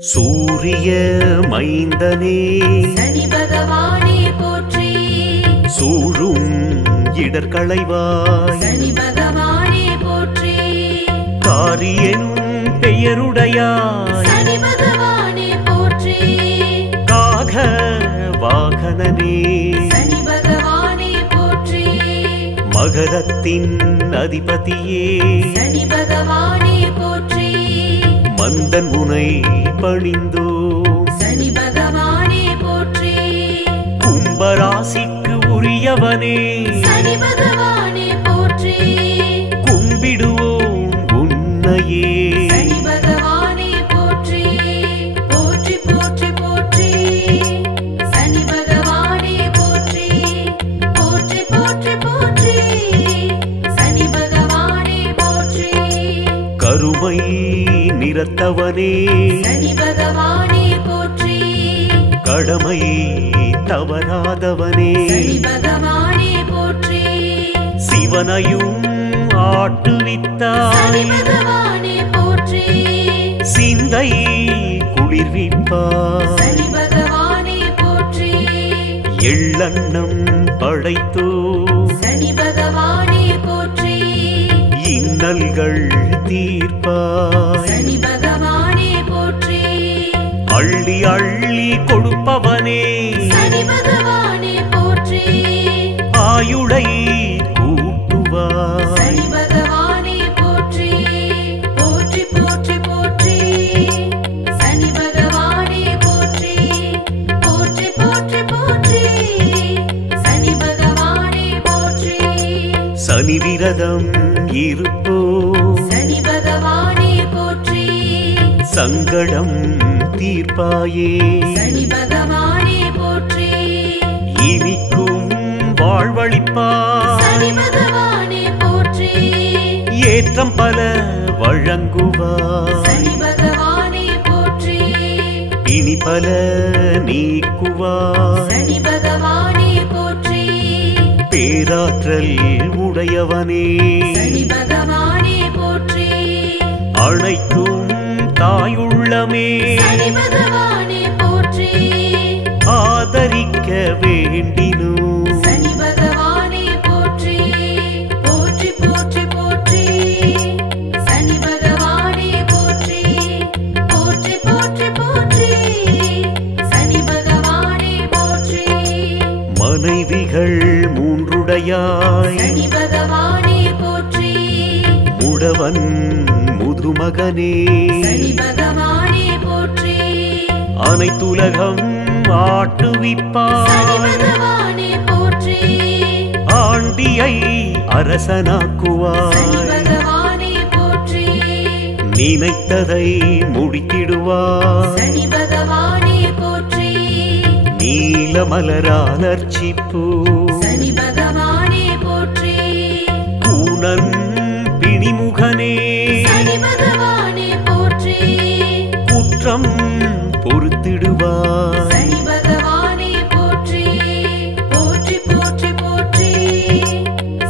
சூரிய மைந்தனே சனி பகவானே போற்றி. சூழும் இடர்களைவாய் சனி பகவானே போற்றி. காரியனும் பெயருடையாய் சனி பகவானே போற்றி. காக வாகனனே சனி பகவானே போற்றி. மகரத்தின் அதிபதியே சனி பகவானே போற்றி. மந்தன் உனை பணிந்தோ சனி பகவானே போற்றி. கும்பராசிக்கு உரியவனே சனி பகவானே போற்றி. கும்பிடுவோம் உன்னையே சனி பகவானே போற்றி. போற்றி போற்றி போற்றி. சனி பகவானே போற்றி. போற்றி போற்றி போற்றி. சனி பகவானே போற்றி. கருமை நிறத்தவனே சனி பகவானே போற்றி. கடமை தவறாதவனே சனி பகவானே போற்றி. சிவனையும் ஆட்டுவித்தாய் சனி பகவானே போற்றி. சிந்தை குளிர்விப்பாய் சனி பகவானே போற்றி. எள்ளண்ணம் படைத்தோ சனி பகவானே போற்றி. இன்னல்கள் தீர்ப்பாய் சனி பகவானே போற்றி. அள்ளி அள்ளி கொடுப்பவனே சனி பகவானே போற்றி. ஆயுளை கூட்டுவாய் சனி பகவானே போற்றி. போற்றி போற்றி போற்றி. சனி பகவானே போற்றி. போற்றி போற்றி போற்றி. சனி பகவானே போற்றி. சனி விரதம் இருப்போ சனி பகவானே போற்றி. சங்கடம் தீர்ப்பாயே சனி பகவானே போற்றி. இனிக்கும் வாழ்வழிப்பாய் சனி பகவானே போற்றி. ஏற்றம் பல வழங்குவாய் சனி பகவானே போற்றி. இனி பல நீக்குவாய் சனி பகவானே போற்றி. பேராற்றல் உடையவனே சனி பகவானே போற்றி. அனைத்தும் தாயுள்ளமே சனி பகவானே போற்றி. ஆதரிக்க வேண்டினோ சனி பகவானே போற்றி. போற்றி போற்றி போற்றி. சனி பகவானே போற்றி. போற்றி போற்றி போற்றி. சனி பகவானே போற்றி. மனைவிகள் மூன்றுடையாய் சனி பகவானே போற்றி. முடவன் முதுமகனே சனி பகவானே போற்றி. அனைத்துலகம் சனி ஆட்டுவிப்பாய் பகவானே போற்றி. ஆண்டியை சனி அரசனாக்குவாய் பகவானே போற்றி. நினைத்ததை முடித்திடுவாய் சனி பகவானே போற்றி. நீலமலரால் அர்ச்சிப்போ சனி பகவானே போற்றி. கூனன் பிணிமுகனே சனி பகவானே போற்றி. குற்றம் பொறுத்திடுவாய் சனி பகவானே போற்றி. போற்றி போற்றி போற்றி.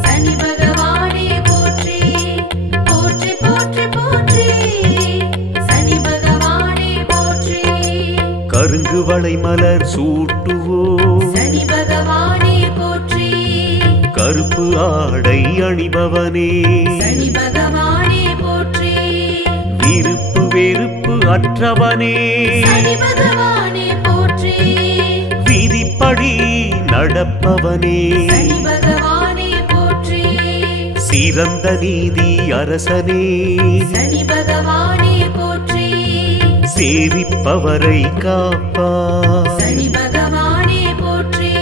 சனி பகவானே போற்றி. போற்றி போற்றி போற்றி. சனி பகவானே போற்றி. கருங்கு வளை மலர் சூட்டுவோ சனி பகவானே போற்றி. கருப்பு ஆடை அணிபவனே சனி பகவானே போற்றி. விருப்பு வெறுப்பு அற்றவனே சனி பகவானே போற்றி. விதிப்படி நடப்பவனே சனி பகவானே போற்றி. சிறந்த நீதி அரசனே சனி பகவானே போற்றி. சேவிப்பவரை காப்பாய் சனி பகவானே போற்றி.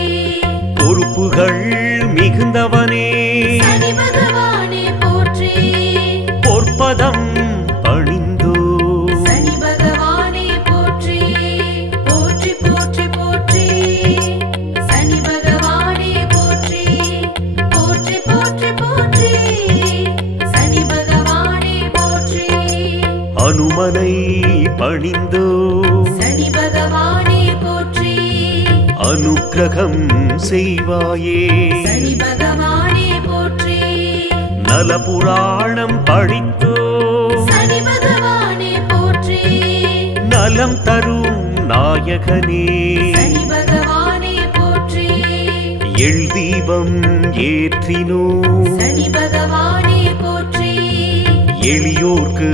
பொறுப்புகள் மிகுந்தவனே சனி பகவானே போற்றி. பொற்பதம் பணிந்தோ சனி பகவானே போற்றி. போற்றி போற்றி போற்றி. சனி பகவானே போற்றி. போற்றி போற்றி போற்றி. சனி பகவானே போற்றி. அனுமனை பணிந்தோ சனி பகவானே போற்றி. அனுக்கிரகம் செய்வாயே சனி பகவானே போற்றி. நலபுராணம் படித்தோ சனி பகவானே போற்றி. நல் நலம் தரும் நாயகனே சனி பகவானே போற்றி எள் தீபம் ஏற்றினோ சனி பகவானே போற்றி எளியோர்க்கு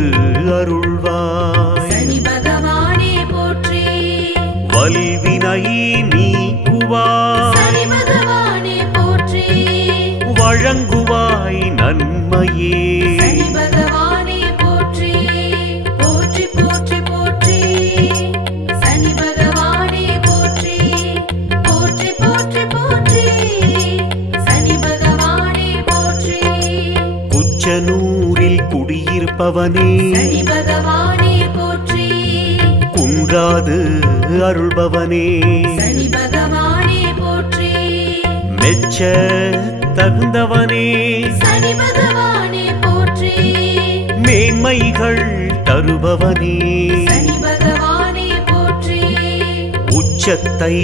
அருள்வாய் சனி பகவானே போற்றி வல்வினை நீக்குவாய் சனி பகவானே போற்றி வழங்குவாய் நன்மையே சனி பகவானே போற்றி போற்றி போற்றி போற்றி சனி பகவானே போற்றி போற்றி போற்றி போற்றி சனி பகவானே போற்றி குச்சனூரில் குடியிருப்பவனே சனி பகவானே போற்றி குன்றாது அருள்பவனே சனி பகவானே போற்றி மெச்ச தகுந்தவனே சனி பகவானே போற்றி மேன்மைகள் தருபவனே சனி பகவானே போற்றி உச்சத்தை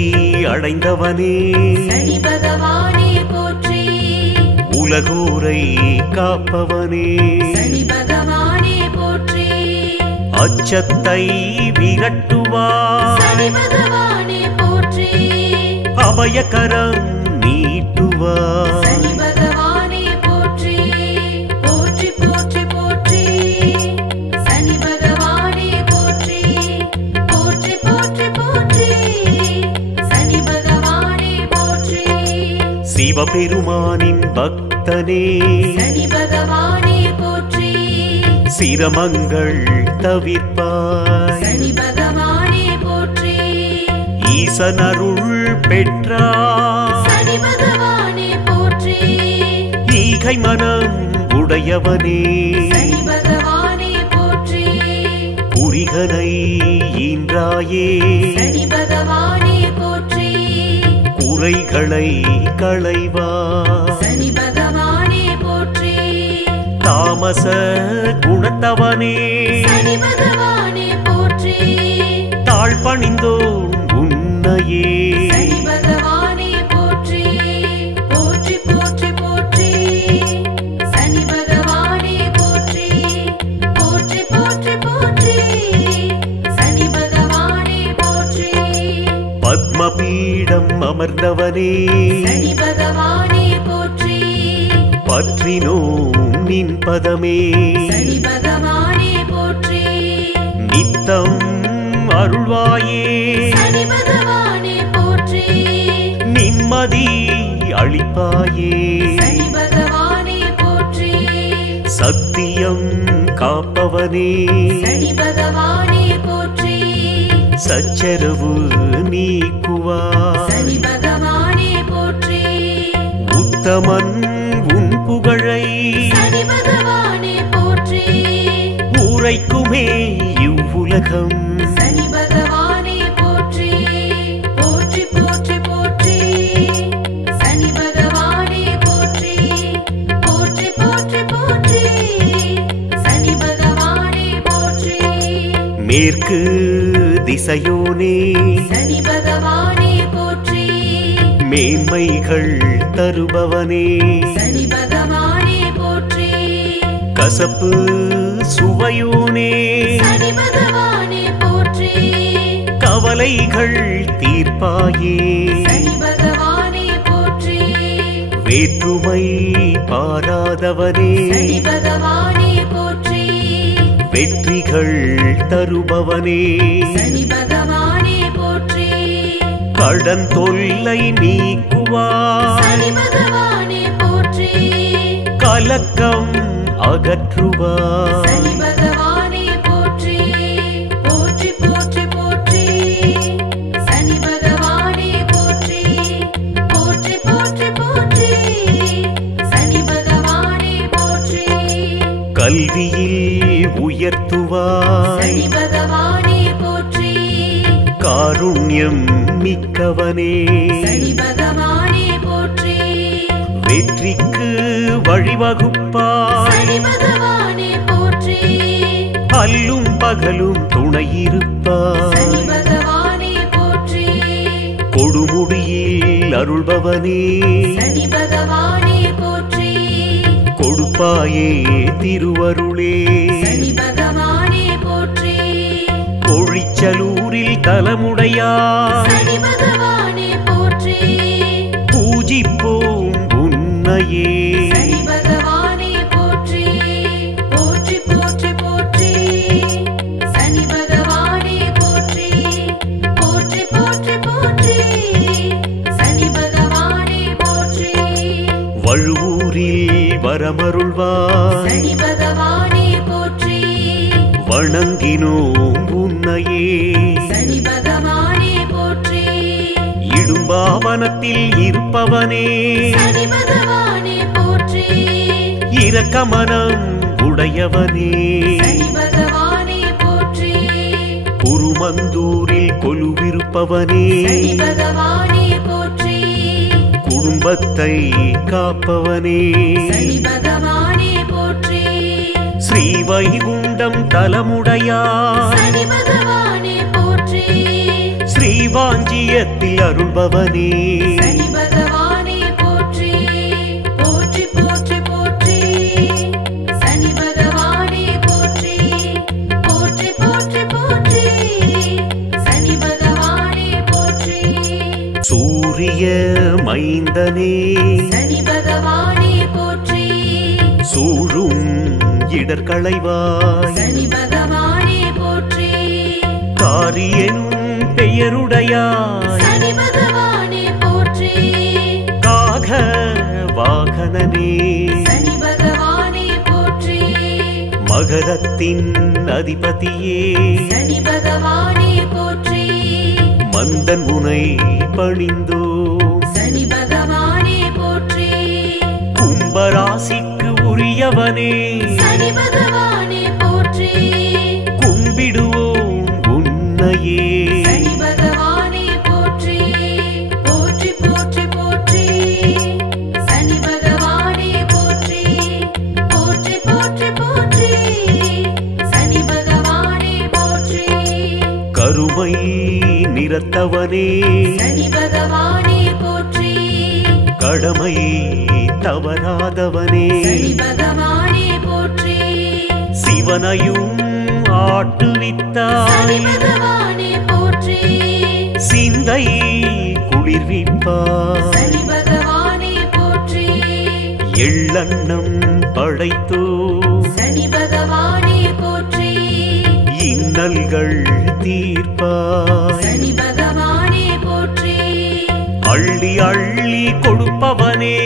அடைந்தவனே சனி பகவானே போற்றி உலகோரை காப்பவனே சனி பகவானே போற்றி அச்சத்தை விரட்டுவாய் சனி பகவானே போற்றி அபயகரம் நீட்டுவாய் சனி பகவானே போற்றி போற்றி போற்றி போற்றி சனி பகவானே போற்றி போற்றி போற்றி போற்றி சனி பகவானே போற்றி சிவபெருமானின் பக்தனே சனி பகவானே போற்றி சிரமங்கள் தவிர்ப்பாய் சனி பகவானே போற்றி ஈசனருள் பெற்றாய் சனி பகவானே போற்றி ஈகை மனம் உடையவனே சனி பகவானே போற்றி குறிகனை ஈன்றாயே சனி பகவானே போற்றி குறைகளை களைவாய் சனி பகவானே போற்றி தாமச குணத்தவனே சனி பகவானே போற்றி தாழ்பணிந்தோம் உன்னையே சனி பகவானே போற்றி போற்றி போற்றி போற்றி சனி பகவானே போற்றி போற்றி போற்றி போற்றி சனி பகவானே போற்றி பத்மபீடம் அமர்ந்தவனே சனி பகவானே போற்றி பற்றினோம் நின் பதமே சனி பகவானே போற்றி நித்தம் அருள்வாயே சனி பகவானே போற்றி நிம்மதி அளிப்பாயே சனி பகவானே போற்றி சத்தியம் காப்பவனே சனி பகவானே போற்றி சச்சரவு நீக்குவாய் சனி பகவானே போற்றி உத்தமன் உன் புகழை சனி பகவானே போற்றி உரைக்குமே இவ்வுலகம் சனி பகவானே போற்றி போற்றி போற்றி போற்றி சனி பகவானே போற்றி போற்றி போற்றி போற்றி சனி பகவானே போற்றி மேற்கு திசையோனே சனி பகவானே போற்றி மேன்மைகள் தருபவனே சனி பகவானே போற்றி கசப்பு சுவையோனே சனி பகவானே போற்றி கவலைகள் தீர்ப்பாயே சனி பகவானே போற்றி வேற்றுமை பாராதவனே சனி பகவானே போற்றி வெற்றிகள் தருபவனே சனி பகவானே போற்றி கடன் தொல்லை நீக்குவாய் சனி பகவானே போற்றி கலக்கம் அகற்றுவாய் சனி பகவானே போற்றி போற்றி போற்றி போற்றி சனி பகவானே போற்றி போற்றி போற்றி போற்றி சனி பகவானே போற்றி கல்வியில் உயர்த்துவாய் சனி பகவானே போற்றி காருண்யம் மிக்கவனே சனி பகவானே போற்றி வெற்றிக்கு வழிவகுப்பாய் சனி பகவானே போற்றி அல்லும் பகலும் துணையிருப்பாய் சனி பகவானே போற்றி கொடுமுடியில் அருள்பவனே சனி பகவானே போற்றி கொடுப்பாயே திருவருளே சனி பகவானே போற்றி கொழிச்சலூர் தலமுடையாய் சனி பகவானே போற்றி பூஜிப்போம் உன்னையே சனி பகவானே போற்றி போற்றி போற்றி போற்றி சனி பகவானே போற்றி போற்றி போற்றி போற்றி சனி பகவானே போற்றி வழுவூரில் வரமருள்வாய் சனி பகவானே போற்றி வணங்கினோம் உன்னையே சனி பகவானே போற்றி இடும்பாவனத்தில் இருப்பவனே சனி பகவானே போற்றி இரக்கமனம் உடையவனே சனி பகவானே போற்றி குருமந்தூரில் கொலுவிருப்பவனே சனி பகவானே போற்றி குடும்பத்தை காப்பவனே சனி பகவானே போற்றி ஸ்ரீவைகுண்டம் தலமுடையாய் சனி பகவானே போற்றி ஸ்ரீவாஞ்சியத்தில் அருள்பவனே சனி பகவானே போற்றி போற்றி போற்றி போற்றி சனி பகவானே போற்றி போற்றி போற்றி போற்றி சனி பகவானே போற்றி சூரிய மைந்தனே சனி பகவானே போற்றி சூழும் இடர்களைவாய் சனி பகவானே போற்றி காரியனும் பெயருடையாய் சனி பகவானே போற்றி காக வாகனனே சனி பகவானே போற்றி மகரத்தின் அதிபதியே சனி பகவானே போற்றி மந்தன் உனை பணிந்தோ சனி பகவானே போற்றி கும்பராசிக்கு உரியவனே சனி பகவானே போற்றி கும்பிடுவோம் உன்னையே சனி பகவானே போற்றி போற்றி போற்றி போற்றி சனி பகவானே போற்றி போற்றி போற்றி போற்றி சனி பகவானே போற்றி கருமை நிறத்தவனே சனி பகவானே போற்றி கடமை தவறாதவனே சனி பகவானே போற்றி சிவனையும் சனி ஆட்டுவித்தாய் பகவானே போற்றி சிந்தை குளிர்விப்பாய் சனி பகவானே போற்றி எள்ளண்ணம் படைத்தோ சனி பகவானே போற்றி இன்னல்கள் தீர்ப்பாய் சனி பகவானே போற்றி அள்ளி அள்ளி கொடுப்பவனே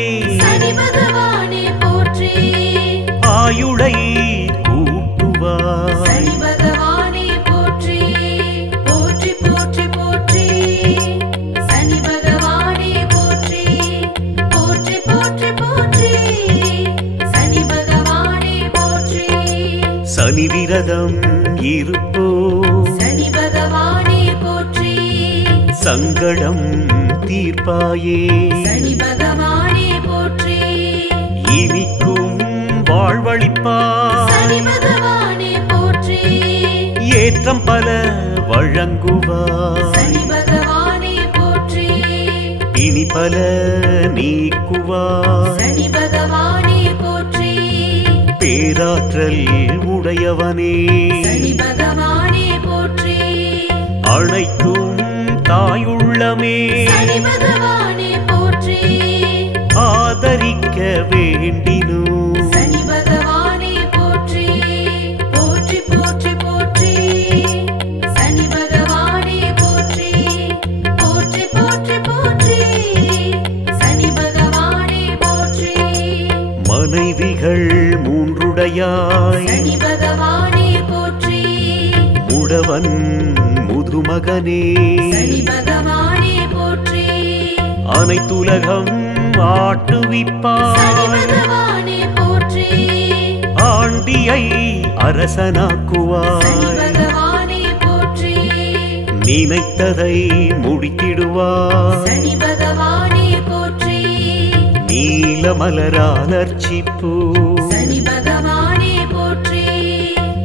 சனி பகவானே போற்றி ஆயுளை கூட்டுவாய் சனி பகவானே போற்றி போற்றி போற்றி போற்றி சனி பகவானே போற்றி போற்றி போற்றி போற்றி சனி பகவானே போற்றி சனி விரதம் இருப்போ சனி பகவானே போற்றி சங்கடம் தீர்ப்பாயே சனி பகவானே போற்றி இனிக்கும் வாழ்வழிப்பாய் சனி பகவானே போற்றி ஏற்றம் பல வழங்குவாய் சனி பகவானே போற்றி இனி பல நீக்குவாய் சனி பகவானே போற்றி பேராற்றல் உடையவனே சனி பகவானே போற்றி அனைக்கும் தாயுள்ளமே சனி பகவானே போற்றி ஆதரிக்க வேண்டினோ சனி பகவானே போற்றி போற்றி போற்றி போற்றி சனி பகவானே போற்றி போற்றி போற்றி போற்றி சனி பகவானே போற்றி மனைவிகள் மூன்றுடையாய் சனி பகவானே போற்றி முடவன் முதுமகனே சனி பகவானே போற்றி அனைத்துலகம் சனி ஆட்டுவிப்பாய் பகவானே போற்றி ஆண்டியை சனி அரசனாக்குவாய் பகவானே போற்றி நினைத்ததை முடித்திடுவாய் சனி பகவானே போற்றி நீலமலரால் அர்ச்சிப்போ சனி பகவானே போற்றி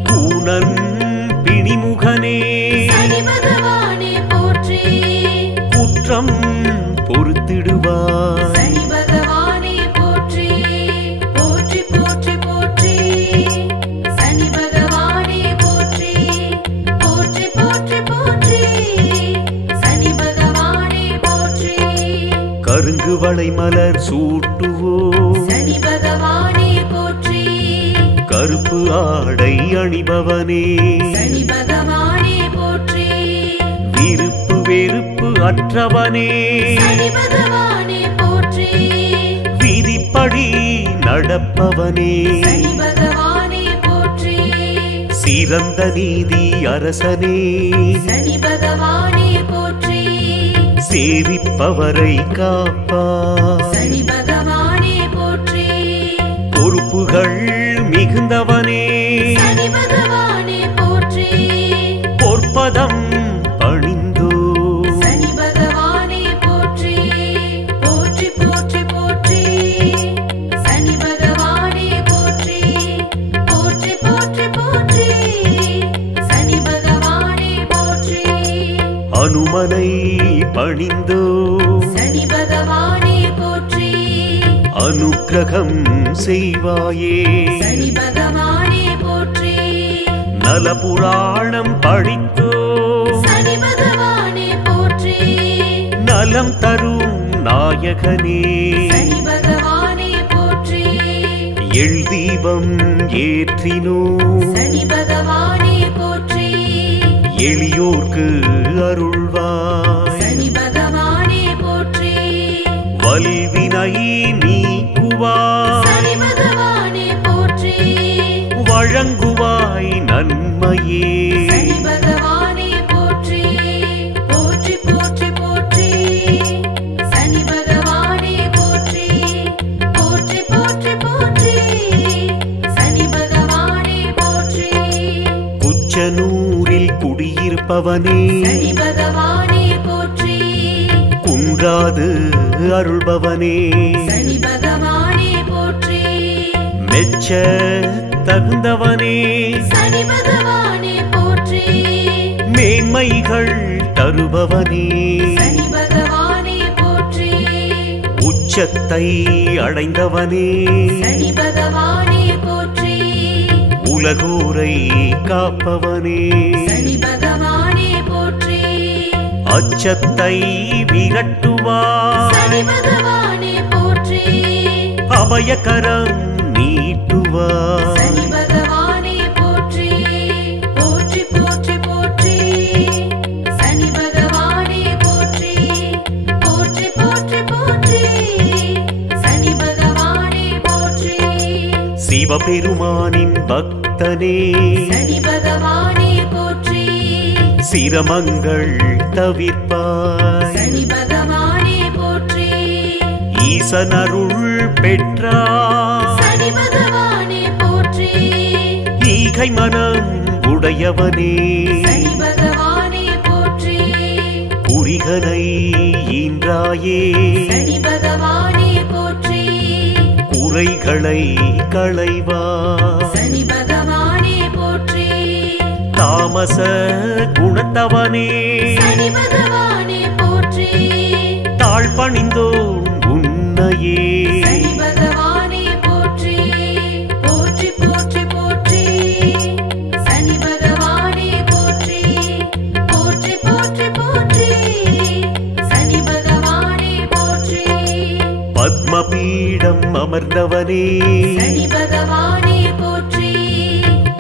கூனன் பிணிமுகனே சனி பகவானே போற்றி குற்றம் பொறுத்திடுவாய் சனி பகவானே போற்றி போற்றி போற்றி போற்றி சனி பகவானே போற்றி போற்றி போற்றி போற்றி கருங்கு வளை மலர் சூட்டுவோம் சனி பகவானே போற்றி கருப்பு ஆடை அணிபவனே சனி பகவானே போற்றி விருப்பு வெறுப்பு அற்றவனே சனி பகவானே போற்றி விதிப்படி நடப்பவனே சனி பகவானே போற்றி சிறந்த நீதி அரசனே சனி பகவானே போற்றி சேவிப்பவரை காப்பார் சனி பகவானே போற்றி பொறுப்புகள் மிகுந்தவனே சனி பகவானே போற்றி பொற்பதம் பணிந்தோ சனி பகவானே போற்றி போற்றி போற்றி போற்றி சனி பகவானே போற்றி போற்றி போற்றி போற்றி சனி பகவானே போற்றி அனுமனை பணிந்தோ சனி பகவானே போற்றி அனுக்கிரகம் செய்வாயே சனி பகவானே போற்றி நல புராணம் படித்தோ சனி பகவானே போற்றி நலம் தரும் நாயகனே சனி பகவானே போற்றி எள் தீபம் ஏற்றினோ சனி பகவானே போற்றி எளியோர்க்கு அருள்வாய் சனி பகவானே போற்றி வல்வினை நீக்குவாய் சனி பகவானே போற்றி வழங்குவாய் நன்மையே சனி பகவானே போற்றி போற்றி போற்றி போற்றி சனி பகவானே போற்றி போற்றி போற்றி போற்றி சனி பகவானே போற்றி குச்சனூரில் குடியிருப்பவனே சனி பகவானே போற்றி குன்றாது அருள்பவனே சனி பகவானே போற்றி மெச்ச தகுந்தவனே சனி பகவானே போற்றி மேன்மைகள் தருபவனே சனி பகவானே போற்றி உச்சத்தை அடைந்தவனே சனி பகவானே போற்றி உலகோரை காப்பவனே சனி பகவானே போற்றி அச்சத்தை விரட்டுவாய் சனி பகவானே போற்றி அபயகரம் நீட்டுவாய் சனி பகவானே போற்றி போற்றி போற்றி போற்றி சனி பகவானே போற்றி போற்றி போற்றி போற்றி சனி பகவானே போற்றி சிவபெருமானின் பக்தனே சனி பகவானே போற்றி சிரமங்கள் தவிர்ப்பாய் சனி பகவானே போற்றி ஈசனருள் பெற்றாய் சனி பகவானே போற்றி ஈகை மனம் உடையவனே சனி பகவானே போற்றி குறிகனை ஈன்றாயே சனி பகவானே போற்றி குறைகளை களைவாய் சனி பகவானே போற்றி தாமச குணத்தவனே சனி பகவானே போற்றி தாழ்பணிந்தோம் உன்னையே சனி பகவானே போற்றி போற்றி போற்றி போற்றி சனி பகவானே போற்றி போற்றி போற்றி போற்றி சனி பகவானே போற்றி பத்மபீடம் அமர்ந்தவனே சனி பகவானே போற்றி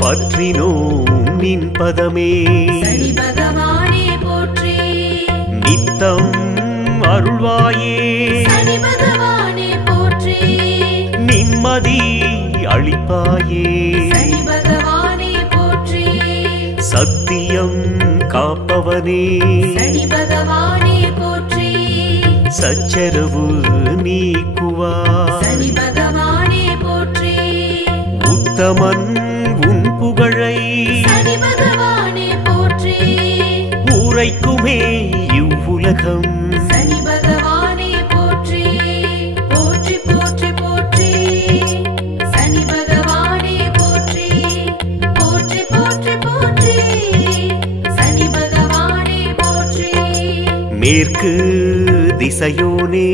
பற்றினோம் நின் பதமே சனி பகவானே போற்றி நித்தம் அருள்வாயே சனி பகவானே போற்றி நிம்மதி அளிப்பாயே சனி பகவானே போற்றி சத்தியம் காப்பவனே சனி பகவானே போற்றி சச்சரவு நீக்குவாய் சனி பகவானே போற்றி உத்தமன் உன் புகழை சனி பகவானே போற்றி உரைக்குமே இவ்வுலகம் சனி பகவானே போற்றி போற்றி போற்றி போற்றி சனி பகவானே போற்றி போற்றி போற்றி போற்றி சனி பகவானே போற்றி மேற்கு திசையோனே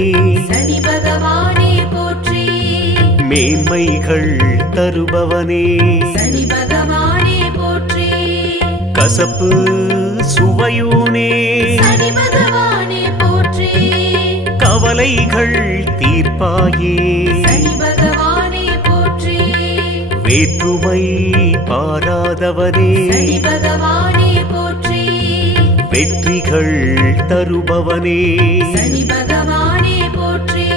சனி பகவானே போற்றி மேன்மைகள் தருபவனே சனி பகவானே போற்றி கசப்பு சுவையோனே சனி பகவானே போற்றி கவலைகள் தீர்ப்பாயே சனி பகவானே போற்றி வேற்றுமை பாராதவனே சனி பகவானே போற்றி வெற்றிகள் தருபவனே சனி பகவானே போற்றி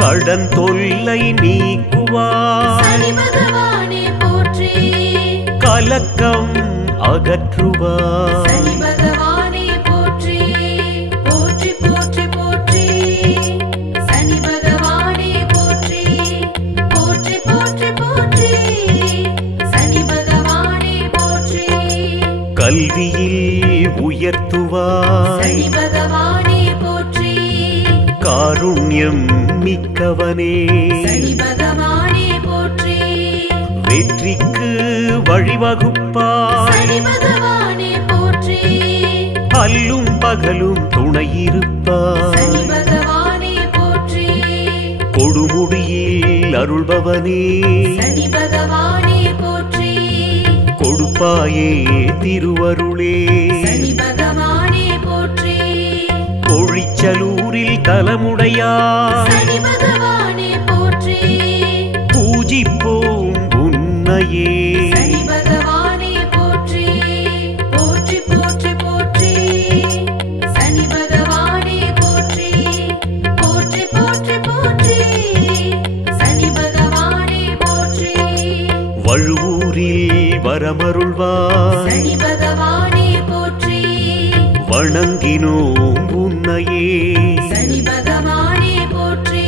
கடன் தொல்லை நீக்குவாய் சனி பகவானே போற்றி கலக்கம் அகற்றுவாய் சனி பகவானே போற்றி போற்றி போற்றி போற்றி சனி பகவானே போற்றி போற்றி போற்றி போற்றி சனி பகவானே போற்றி கல்வியில் உயர்த்துவாய் சனி பகவானே போற்றி காருண்யம் மிக்கவனே சனி பகவானே போற்றி வெற்றிக்கு வழிவகுப்பாய் சனி பகவானே போற்றி அல்லும் பகலும் துணையிருப்பாய் சனி பகவானே போற்றி கொடுமுடியில் அருள்பவனே சனி பகவானே போற்றி கொடுப்பாயே திருவருளே சனி பகவானே போற்றி பொழிச்சலூரில் தலமுடையாய் சனி பகவானே போற்றி பூஜிப்போம் உன்னையே சனி பகவானே போற்றி போற்றி போற்றி போற்றி சனி பகவானே போற்றி போற்றி போற்றி போற்றி சனி பகவானே போற்றி வழுவூரில் வரமருள்வாய் சனி பகவானே போற்றி வணங்கினோம் உன்னையே சனி பகவானே போற்றி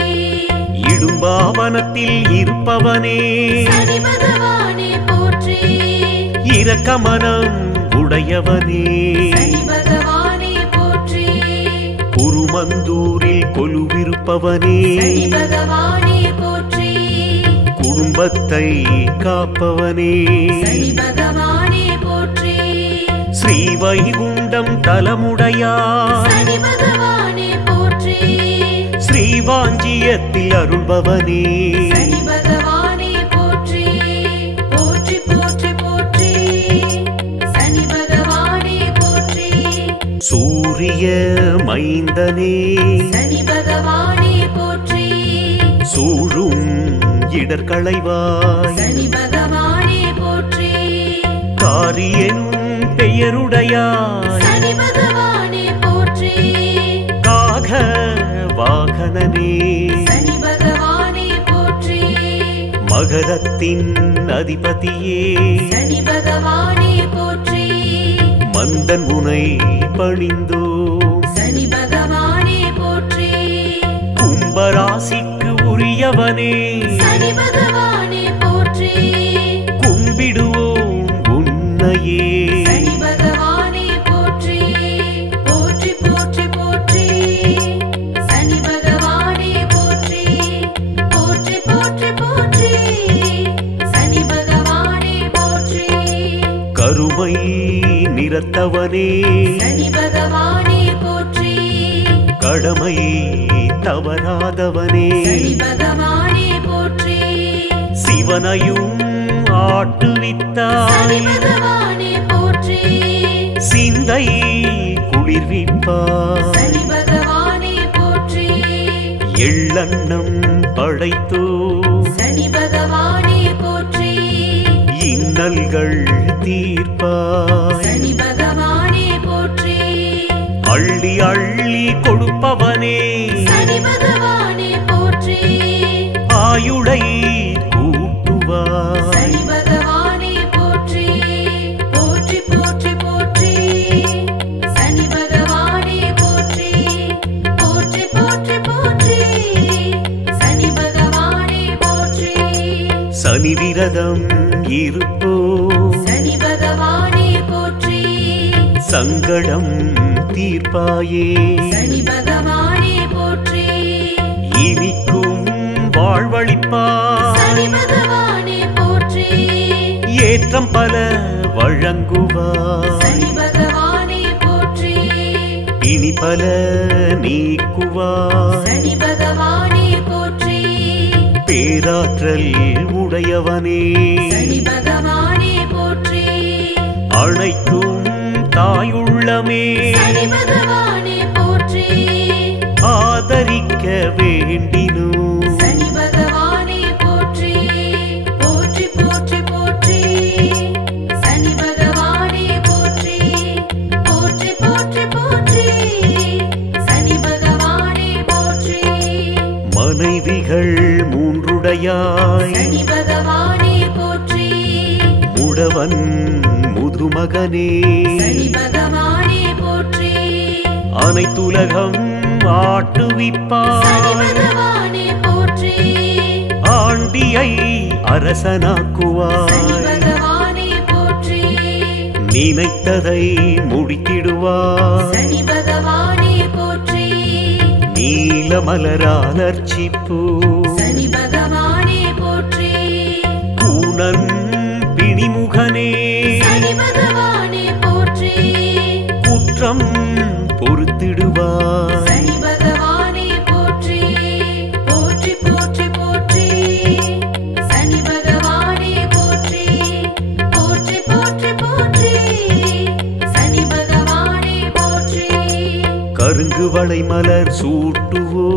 இடும்பாவனத்தில் இருப்பவனே சனி பகவானே போற்றி இரக்கமனம் உடையவனே சனி பகவானே போற்றி குருமந்தூரில் கொலுவிருப்பவனே சனி பகவானே போற்றி குடும்பத்தை காப்பவனே சனி பகவானே போற்றி ஸ்ரீவைகுண்டம் தலமுடையாய் சனி பகவானே போற்றி ஸ்ரீவாஞ்சியத்தில் அருள்பவனே சனி பகவானே போற்றி போற்றி போற்றி போற்றி சனி பகவானே போற்றி சூரிய மைந்தனே சனி பகவானே போற்றி சூழும் இடர்களைவாய் சனி பகவானே போற்றி காரியனும் பெயருடையாய் சனி பகவானே போற்றி காக வாகனனே சனி பகவானே போற்றி மகரத்தின் அதிபதியே சனி பகவானே போற்றி மந்தன் உனை பணிந்தோ சனி பகவானே போற்றி கும்பராசிக்கு உரியவனே சனி பகவானே போற்றி கும்பிடுவோம் உன்னையே சனி பகவானே போற்றி போற்றி போற்றி போற்றி சனி பகவானே போற்றி போற்றி போற்றி போற்றி சனி பகவானே போற்றி கருமை நிறத்தவனே சனி பகவானே போற்றி கடமை தவறாதவனே சனி பகவானே போற்றி சிவனையும் ஆட்டுவித்தாய் சனி பகவானே போற்றி சிந்தை குளிர்விப்பாய் சனி பகவானே போற்றி எள்ளண்ணம் படைத்தோ சனி பகவானே போற்றி இன்னல்கள் தீர்ப்பாய் சனி பகவானே போற்றி அள்ளி அள்ளி கொடுப்பவனே சனி பகவானே போற்றி ஆயுளை கூட்டுவாய் சனி பகவானே போற்றி போற்றி போற்றி போற்றி சனி பகவானே போற்றி போற்றி போற்றி போற்றி சனி பகவானே போற்றி சனி விரதம் இருப்போ சனி பகவானே போற்றி சங்கடம் தீர்ப்பாயே சனி பகவானே போற்றி இனிக்கும் வாழ்வழிப்பாய் சனி பகவானே போற்றி ஏற்றம் பல வழங்குவாய் சனி பகவானே போற்றி இனி பல நீக்குவாய் சனி பகவானே போற்றி பேராற்றல் உடையவனே சனி பகவானே போற்றி அழைக்கும் தாயுள்ளமே சனி பகவானே போற்றி ஆதரிக்க பழிக்க வேண்டினோம். சனி பகவானே போற்றி போற்றி போற்றி போற்றி. சனி பகவானே போற்றி போற்றி போற்றி போற்றி. சனி பகவானே போற்றி. மனைவிகள் மூன்றுடையாய் சனி பகவானே போற்றி. முடவன் முதுமகனே சனி பகவானே போற்றி. அனைத்துலகம் சனி ஆட்டுவிப்பாய். பகவானே போற்றி. ஆண்டியை சனி அரசனாக்குவாய். பகவானே போற்றி. நினைத்ததை முடித்திடுவாய். சனி பகவானே போற்றி. நீலமலரால் அர்ச்சிப்போ. சனி பகவானே போற்றி. கூனன் பிணிமுகனே சனி பகவானே போற்றி. குற்றம் பொறுத்திடுவாய். சனி பகவானே போற்றி போற்றி போற்றி போற்றி. சனி பகவானே போற்றி போற்றி போற்றி போற்றி. சனி பகவானே போற்றி. கருங்கு வளை மலர் சூட்டுவோ.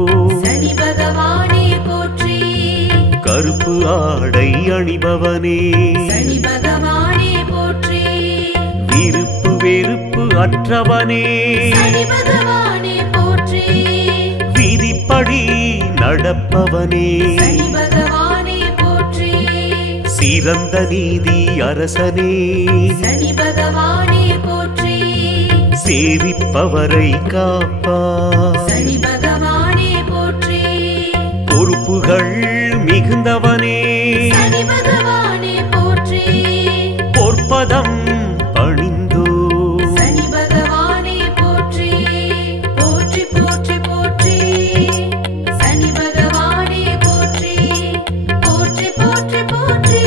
சனி பகவானே போற்றி. கருப்பு ஆடை அணிபவனே சனி பகவானே போற்றி. விருப்பு வெறுப்பு அற்றவனே சனி பகவானே போற்றி. விதிப்படி நடப்பவனே சனி பகவானே போற்றி. சிறந்த நீதி அரசனே சனி பகவானே போற்றி. சேவிப்பவரை காப்பாய். சனி பகவானே போற்றி. பொறுப்புகள் மிகுந்தவனே சனி பகவானே போற்றி. பொற்பதம் பணிந்தோ. சனி பகவானே போற்றி போற்றி போற்றி போற்றி. சனி பகவானே போற்றி போற்றி போற்றி போற்றி.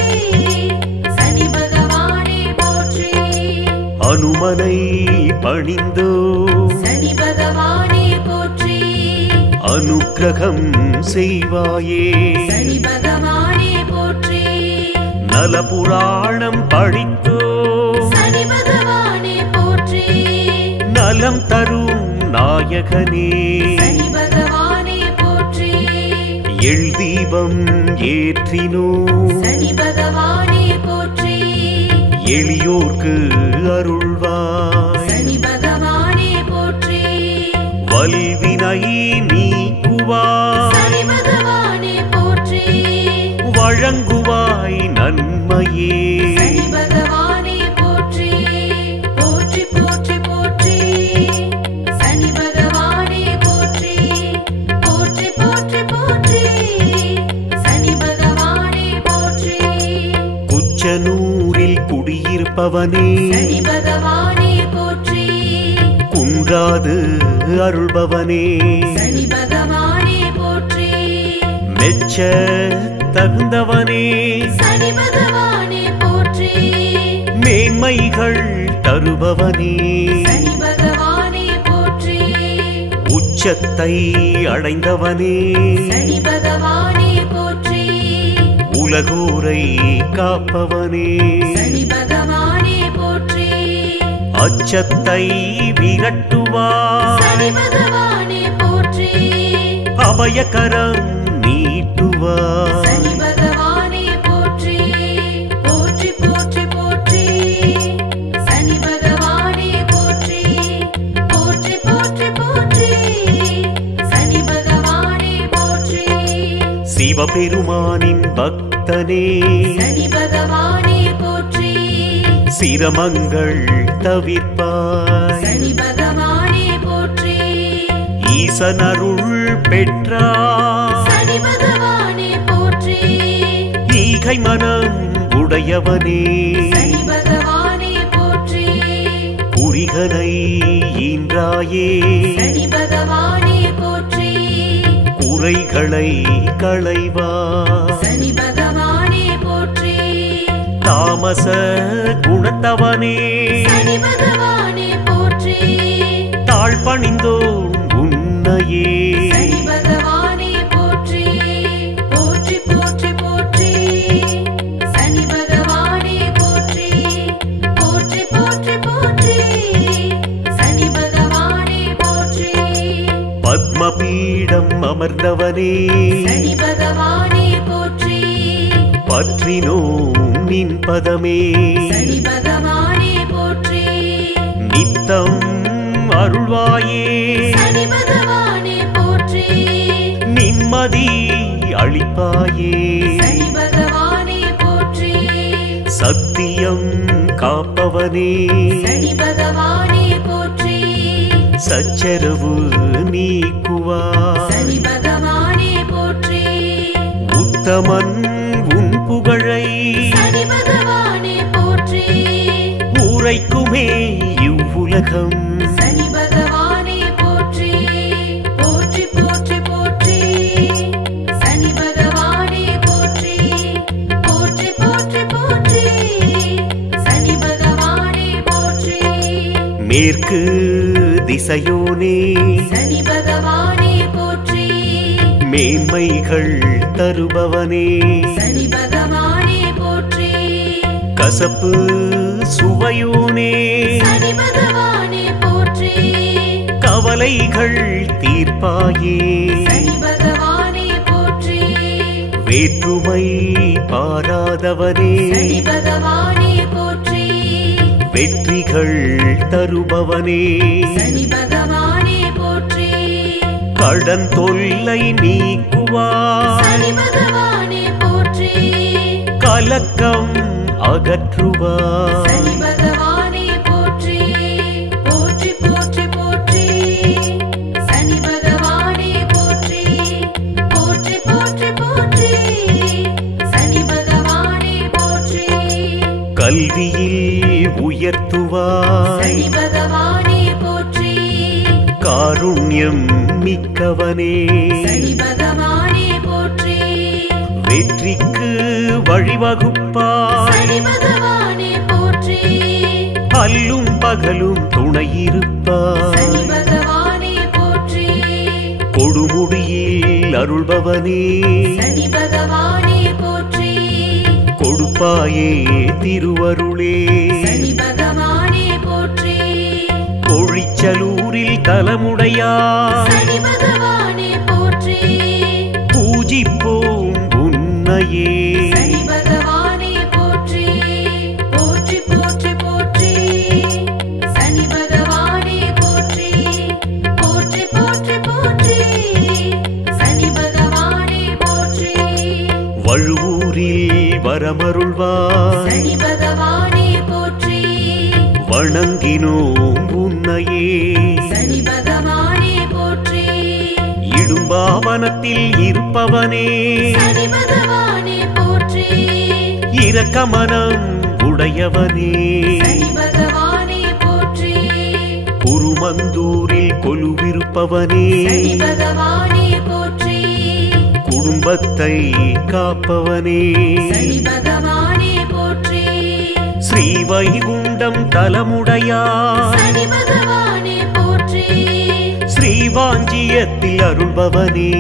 சனி பகவானே போற்றி. அனுமனை பணிந்தோ. சனி பகவானே போற்றி. அனுக்கிரகம் செய்வாயே. சனி பகவானே போற்றி. நல புராணம் படித்தோ. சனி பகவானே போற்றி. நலம் தரும் நாயகனே சனி பகவானே போற்றி. எள் தீபம் ஏற்றினோ. சனி பகவானே போற்றி. எளியோர்க்கு அருள்வாய். சனி பகவானே போற்றி. வல்வினை நீக்குவாய். சனி பகவானே போற்றி. வழங்குவாய் நன்மையே. சனி பகவானே போற்றி போற்றி போற்றி போற்றி. சனி பகவானே போற்றி போற்றி போற்றி போற்றி. சனி பகவானே போற்றி. குச்சனூரில் குடியிருப்பவனே சனி பகவானே போற்றி. குன்றாது அருள்பவனே சனி பகவானே போற்றி. மெச்ச தகுந்தவனே சனி பகவானே போற்றி. மேன்மைகள் தருபவனே சனி பகவானே போற்றி. உச்சத்தை அடைந்தவனே சனி பகவானே போற்றி. உலகோரை காப்பவனே சனி பகவானே போற்றி. அச்சத்தை விரட்டுவாய். சனி பகவானே போற்றி. அபயகரம் நீட்டுவாய். சனி பகவானே போற்றி போற்றி போற்றி போற்றி. சனி பகவானே போற்றி போற்றி போற்றி போற்றி. சனி பகவானே போற்றி. சிவபெருமானின் பக்தனே சனி பகவானே போற்றி. சிரமங்கள் தவிர்ப்பாய். சனி பகவானே போற்றி. ஈசனருள் பெற்றாய். சனி பகவானே போற்றி. ஈகை மனம் உடையவனே சனி பகவானே போற்றி. குறிகனை ஈன்றாயே. சனி பகவானே போற்றி. குறைகளை களைவாய். சனி பகவானே போற்றி. தாமச குணத்தவனே சனி பகவானே போற்றி. தாழ்பணிந்தோம் உன்னையே. சனி பகவானே போற்றி போற்றி போற்றி போற்றி. சனி பகவானே போற்றி போற்றி போற்றி போற்றி. சனி பகவானே போற்றி. பத்மபீடம் அமர்ந்தவனே சனி பகவானே போற்றி பற்றினோம் நின் பதமே சனி பகவானே போற்றி நித்தம் அருள்வாயே சனி பகவானே போற்றி நிம்மதி அளிப்பாயே சனி பகவானே போற்றி சத்தியம் காப்பவனே சனி பகவானே போற்றி சச்சரவு நீக்குவாய் சனி பகவானே போற்றி உத்தமன் உன் புகழை சனி பகவானே போற்றி உரைக்குமே இவ்வுலகம் சனி பகவானே போற்றி போற்றி போற்றி போற்றி சனி பகவானே போற்றி போற்றி போற்றி போற்றி சனி பகவானே போற்றி மேற்கு திசையோனே சனி பகவானே போற்றி மேன்மைகள் தருபவனே சனி பகவானே போற்றி கசப்பு சுவையோனே சனி பகவானே போற்றி கவலைகள் தீர்ப்பாயே சனி பகவானே போற்றி வேற்றுமை பாராதவனே சனி பகவானே போற்றி வெற்றிகள் தருபவனே சனி பகவானே போற்றி கடன் தொல்லை நீக்குவாய் சனி பகவானே போற்றி கலக்கம் அகற்றுவாய் சனி பகவானே போற்றி போற்றி போற்றி போற்றி சனி பகவானே போற்றி போற்றி போற்றி போற்றி சனி பகவானே போற்றி கல்வியில் உயர்த்துவாய் சனி பகவானே போற்றி காருண்யம் மிக்கவனே சனி பகவானே போற்றி வெற்றிக்கு வழிவகுப்பாய் சனி பகவானே போற்றி அல்லும் பகலும் துணையிருப்பாய் சனி பகவானே போற்றி கொடுமுடியில் அருள்பவனே சனி பகவானே போற்றி கொடுப்பாயே திருவருளே சனி பகவானே போற்றி பொழிச்சலூரில் தலமுடையாய் சனி பகவானே போற்றி பூஜிப்போம் உன்னையே சனி பகவானே போற்றி போற்றி போற்றி போற்றி சனி பகவானே போற்றி போற்றி போற்றி போற்றி சனி பகவானே போற்றி வழுவூரில் வரமருள்வாய் சனி பகவானே போற்றி வணங்கினோம் உன்னையே சனி பகவானே போற்றி இடும்பாவனத்தில் இருப்பவனே சனி பகவானே போற்றி இரக்கமனம் உடையவனே சனி பகவானே போற்றி குருமந்தூரில் கொலுவிருப்பவனே சனி பகவானே போற்றி குடும்பத்தை காப்பவனே சனி பகவானே போற்றி ஸ்ரீவைகுண்டம் தலமுடையாய் சனி பகவானே போற்றி ஸ்ரீவாஞ்சியத்தில் அருள்பவனே